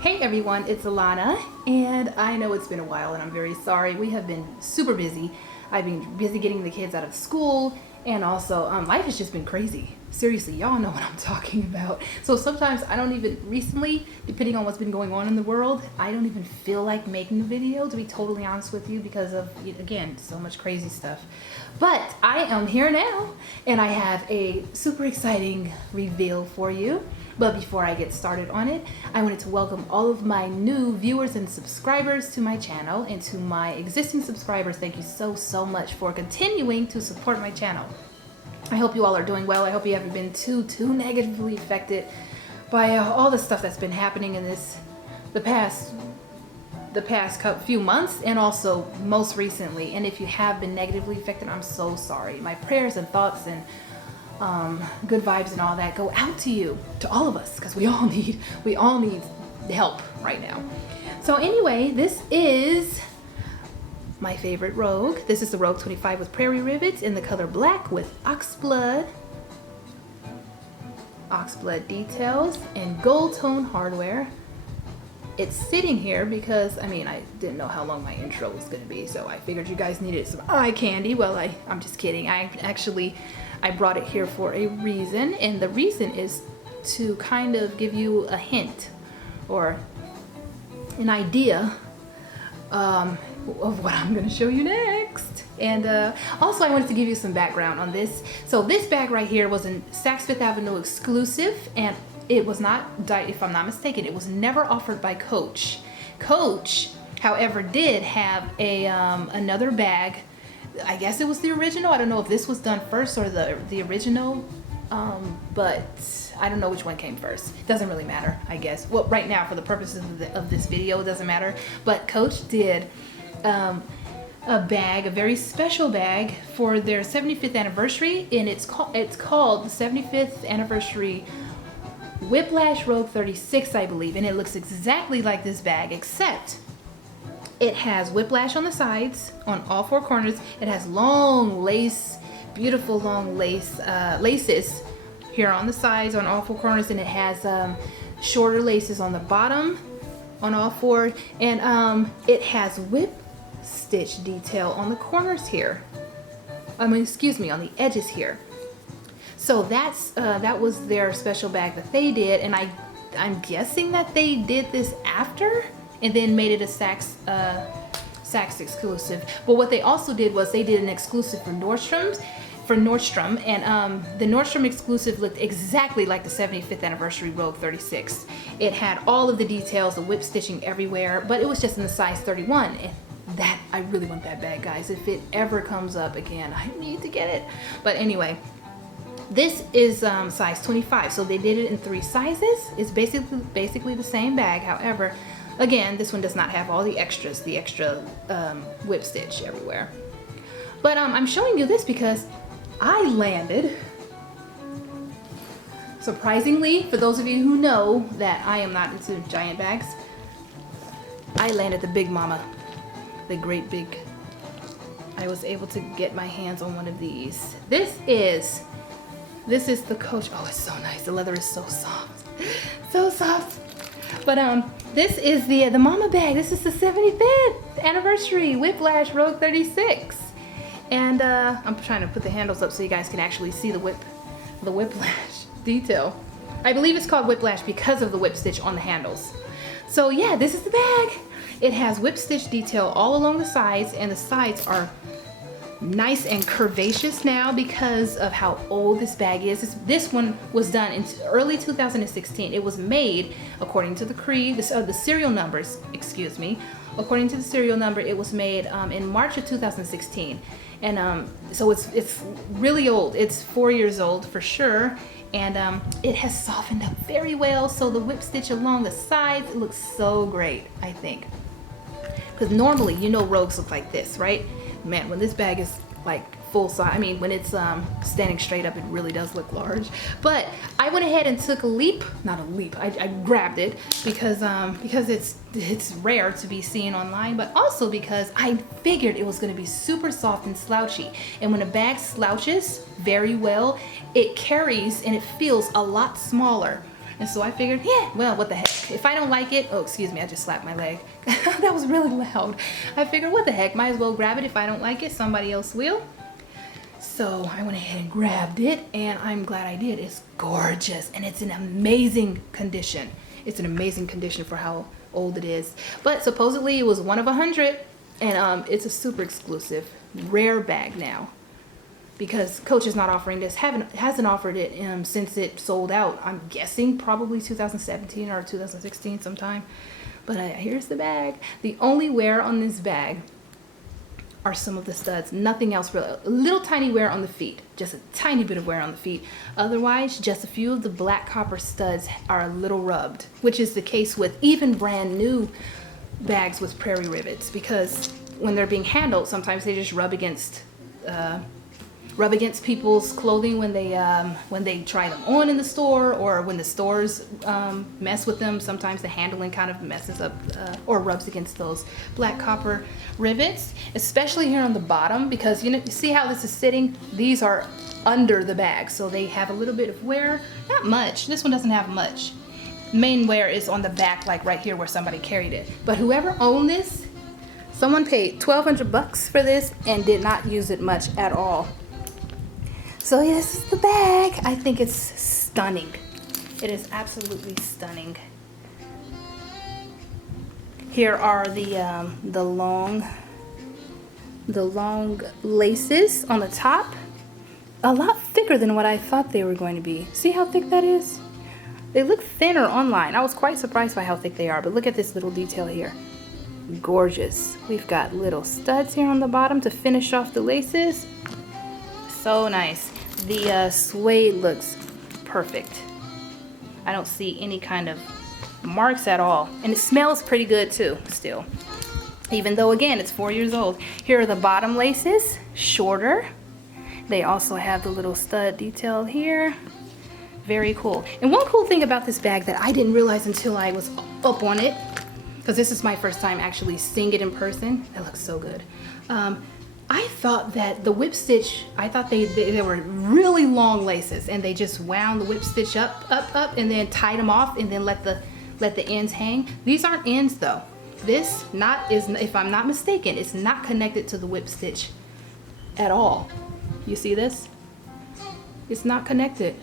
Hey everyone, it's Alana, and I know it's been a while and I'm very sorry. We have been super busy. I've been busy getting the kids out of school, and also life has just been crazy. Seriously, y'all know what I'm talking about. So sometimes I don't even, recently, depending on what's been going on in the world, I don't even feel like making a video, to be totally honest with you, because of, again, so much crazy stuff. But I am here now, and I have a super exciting reveal for you. But before I get started on it, I wanted to welcome all of my new viewers and subscribers to my channel, and to my existing subscribers, thank you so much for continuing to support my channel. I hope you all are doing well. I hope you haven't been too negatively affected by all the stuff that's been happening in the past few months, and also most recently. And if you have been negatively affected, I'm so sorry. My prayers and thoughts and good vibes and all that go out to you, to all of us, because we all need help right now. So anyway, this is my favorite Rogue. This is the Rogue 25 with Prairie Rivets in the color black with oxblood details and gold tone hardware. It's sitting here because, I didn't know how long my intro was going to be, so I figured you guys needed some eye candy. Well, I'm just kidding. I brought it here for a reason, and the reason is to kind of give you a hint or an idea of what I'm going to show you next. And also I wanted to give you some background on this. So this bag right here was a Saks Fifth Avenue exclusive, and it was not, if I'm not mistaken, it was never offered by Coach. Coach, however, did have another bag. I guess it was the original. I don't know if this was done first or the original, but I don't know which one came first. It doesn't really matter, I guess. Well, right now, for the purposes of this video, it doesn't matter. But Coach did a bag, a very special bag for their 75th anniversary, and it's called the 75th anniversary Whiplash Rogue 36, I believe, and it looks exactly like this bag, except it has whiplash on the sides, on all four corners. It has long lace, beautiful long laces here on the sides, on all four corners, and it has shorter laces on the bottom, on all four, and it has whip stitch detail on the corners here. On the edges here. So that was their special bag that they did, and I'm guessing that they did this after, and then made it a Saks exclusive. But what they also did was they did an exclusive for Nordstrom, and the Nordstrom exclusive looked exactly like the 75th anniversary Rogue 36. It had all of the details, the whip stitching everywhere, but it was just in the size 31. And that, I really want that bag, guys. If it ever comes up again, I need to get it. But anyway, this is size 25, so they did it in 3 sizes. It's basically the same bag. However, again, this one does not have all the extras, the extra whip stitch everywhere. But I'm showing you this because I landed, surprisingly, for those of you who know that I am not into giant bags, I landed the Big Mama, the great big. I was able to get my hands on one of these. This is the Coach. Oh, it's so nice. The leather is so soft, so soft. But this is the Mama bag. This is the 75th anniversary Whiplash Rogue 36, and I'm trying to put the handles up so you guys can actually see the whiplash detail. I believe it's called Whiplash because of the whip stitch on the handles. So yeah, this is the bag. It has whip stitch detail all along the sides, and the sides are nice and curvaceous now because of how old this bag is. This one was done in early 2016. It was made according to the serial numbers, excuse me. According to the serial number, it was made in March of 2016. And so it's really old. It's 4 years old for sure. And it has softened up very well. So the whip stitch along the sides, it looks so great, I think. Because normally, Rogues look like this, right? Man, when this bag is like full size, when it's standing straight up, it really does look large. But I went ahead and took a leap, not a leap, I grabbed it because it's rare to be seen online, but also because I figured it was going to be super soft and slouchy. And when a bag slouches very well, it carries and it feels a lot smaller And so I figured, yeah, well, what the heck? If I don't like it, oh, excuse me, I just slapped my leg. That was really loud. I figured, what the heck? Might as well grab it. If I don't like it, somebody else will. So I went ahead and grabbed it, and I'm glad I did. It's gorgeous, and it's in amazing condition. It's an amazing condition for how old it is. But supposedly it was one of 100, and it's a super exclusive, rare bag now. Because Coach is not offering this, hasn't offered it since it sold out. I'm guessing probably 2017 or 2016 sometime. But here's the bag. The only wear on this bag are some of the studs. Nothing else really. A little tiny wear on the feet. Just a tiny bit of wear on the feet. Otherwise, just a few of the black copper studs are a little rubbed, which is the case with even brand new bags with Prairie Rivets, because when they're being handled, sometimes they just rub against people's clothing when they try them on in the store, or when the stores mess with them. Sometimes the handling kind of messes up or rubs against those black copper rivets, especially here on the bottom, because you see how this is sitting? These are under the bag, so they have a little bit of wear. Not much. This one doesn't have much. Main wear is on the back, like right here where somebody carried it. But whoever owned this, someone paid $1,200 for this and did not use it much at all. So yeah, this is the bag. I think it's stunning. It is absolutely stunning. Here are the long laces on the top. A lot thicker than what I thought they were going to be. See how thick that is? They look thinner online. I was quite surprised by how thick they are, but look at this little detail here. Gorgeous. We've got little studs here on the bottom to finish off the laces. So nice. The suede looks perfect. I don't see any kind of marks at all. And it smells pretty good too, still. Even though, again, it's 4 years old. Here are the bottom laces, shorter. They also have the little stud detail here. Very cool. And one cool thing about this bag that I didn't realize until I was up on it, because this is my first time actually seeing it in person. That looks so good. I thought that the whip stitch, I thought they were really long laces, and they just wound the whip stitch up, and then tied them off, and then let the ends hang. These aren't ends though. This if I'm not mistaken, it's not connected to the whip stitch at all. You see this? It's not connected.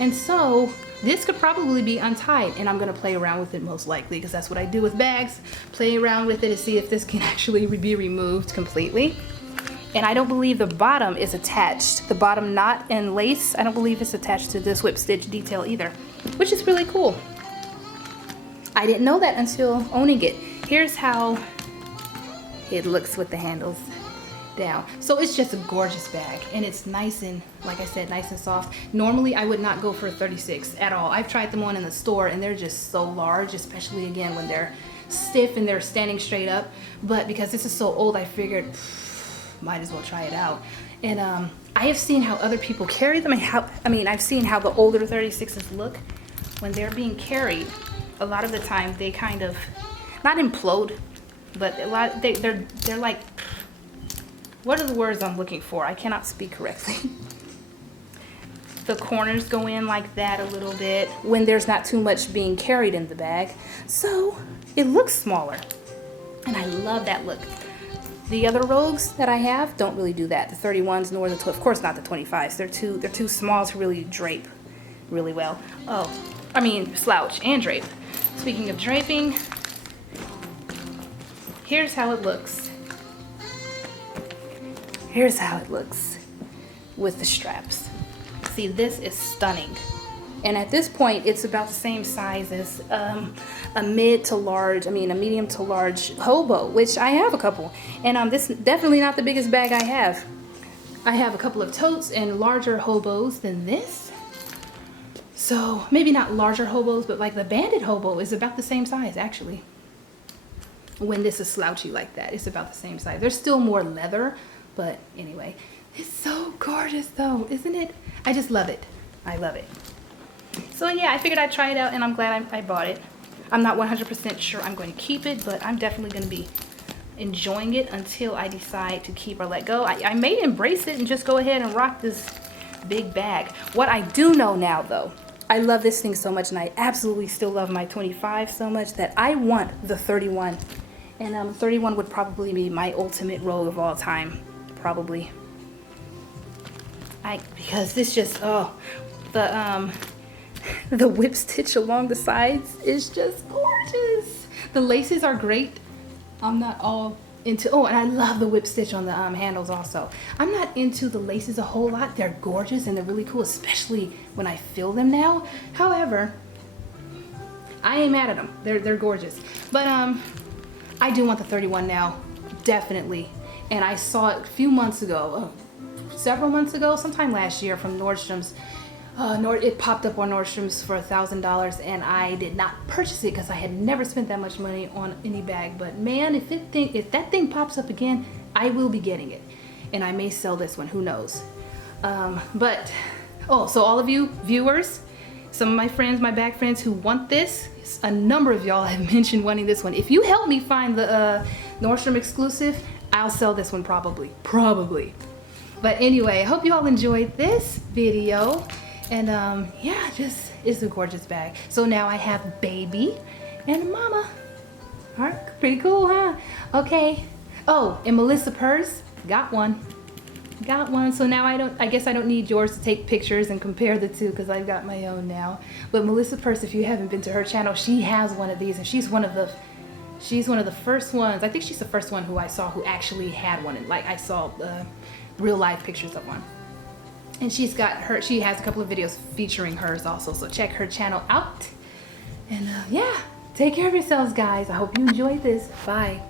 And so this could probably be untied, and I'm gonna play around with it most likely, because that's what I do with bags. Play around with it to see if this can actually be removed completely. And I don't believe the bottom is attached. The bottom knot and lace, I don't believe it's attached to this whip stitch detail either, which is really cool. I didn't know that until owning it. Here's how it looks with the handles down. So it's just a gorgeous bag, and it's nice and, like I said, nice and soft. Normally I would not go for a 36 at all. I've tried them on in the store, and they're just so large, especially again when they're stiff and they're standing straight up. But because this is so old, I figured might as well try it out. And I have seen how other people carry them, and I've seen how the older 36s look when they're being carried. A lot of the time they kind of not implode, but a lot they're like, what are the words I'm looking for? I cannot speak correctly. The corners go in like that a little bit when there's not too much being carried in the bag. So it looks smaller, and I love that look. The other Rogues that I have don't really do that. The 31s nor the, of course not the 25s. They're too small to really drape really well. Slouch and drape. Speaking of draping, here's how it looks. Here's how it looks with the straps. See, this is stunning. And at this point, it's about the same size as a medium to large hobo, which I have a couple. And this is definitely not the biggest bag I have. I have a couple of totes and larger hobos than this. So maybe not larger hobos, but like the banded hobo is about the same size actually. When this is slouchy like that, it's about the same size. There's still more leather. But anyway, it's so gorgeous though, isn't it? I just love it. I love it. So yeah, I figured I'd try it out, and I'm glad I bought it. I'm not 100% sure I'm going to keep it, but I'm definitely going to be enjoying it until I decide to keep or let go. I may embrace it and just go ahead and rock this big bag. What I do know now though, I love this thing so much, and I absolutely still love my 25 so much that I want the 31. And 31 would probably be my ultimate roll of all time, probably. Because this just, oh, the whip stitch along the sides is just gorgeous. The laces are great. I'm not all into, oh, and I love the whip stitch on the handles also. I'm not into the laces a whole lot. They're gorgeous and they're really cool, especially when I fill them now. However, I ain't mad at them. They're gorgeous. But I do want the 31 now, definitely. And I saw it a few months ago, several months ago, sometime last year from Nordstrom's. It popped up on Nordstrom's for $1,000, and I did not purchase it because I had never spent that much money on any bag. But man, if that thing pops up again, I will be getting it, and I may sell this one. Who knows? So all of you viewers, some of my friends, my bag friends who want this, a number of y'all have mentioned wanting this one. If you help me find the Nordstrom exclusive, I'll sell this one probably. But anyway, I hope you all enjoyed this video. And yeah, it's a gorgeous bag. So now I have baby and mama. All right, pretty cool, huh? Okay. Oh, and Melissa purse, got one. So now I guess I don't need yours to take pictures and compare the two because I've got my own now. But Melissa purse, if you haven't been to her channel, she has one of these, and she's one of the first ones. I think she's the first one who I saw who actually had one, and like I saw real life pictures of one. And she has a couple of videos featuring hers also, so check her channel out. And yeah, take care of yourselves, guys. I hope you enjoyed this. Bye.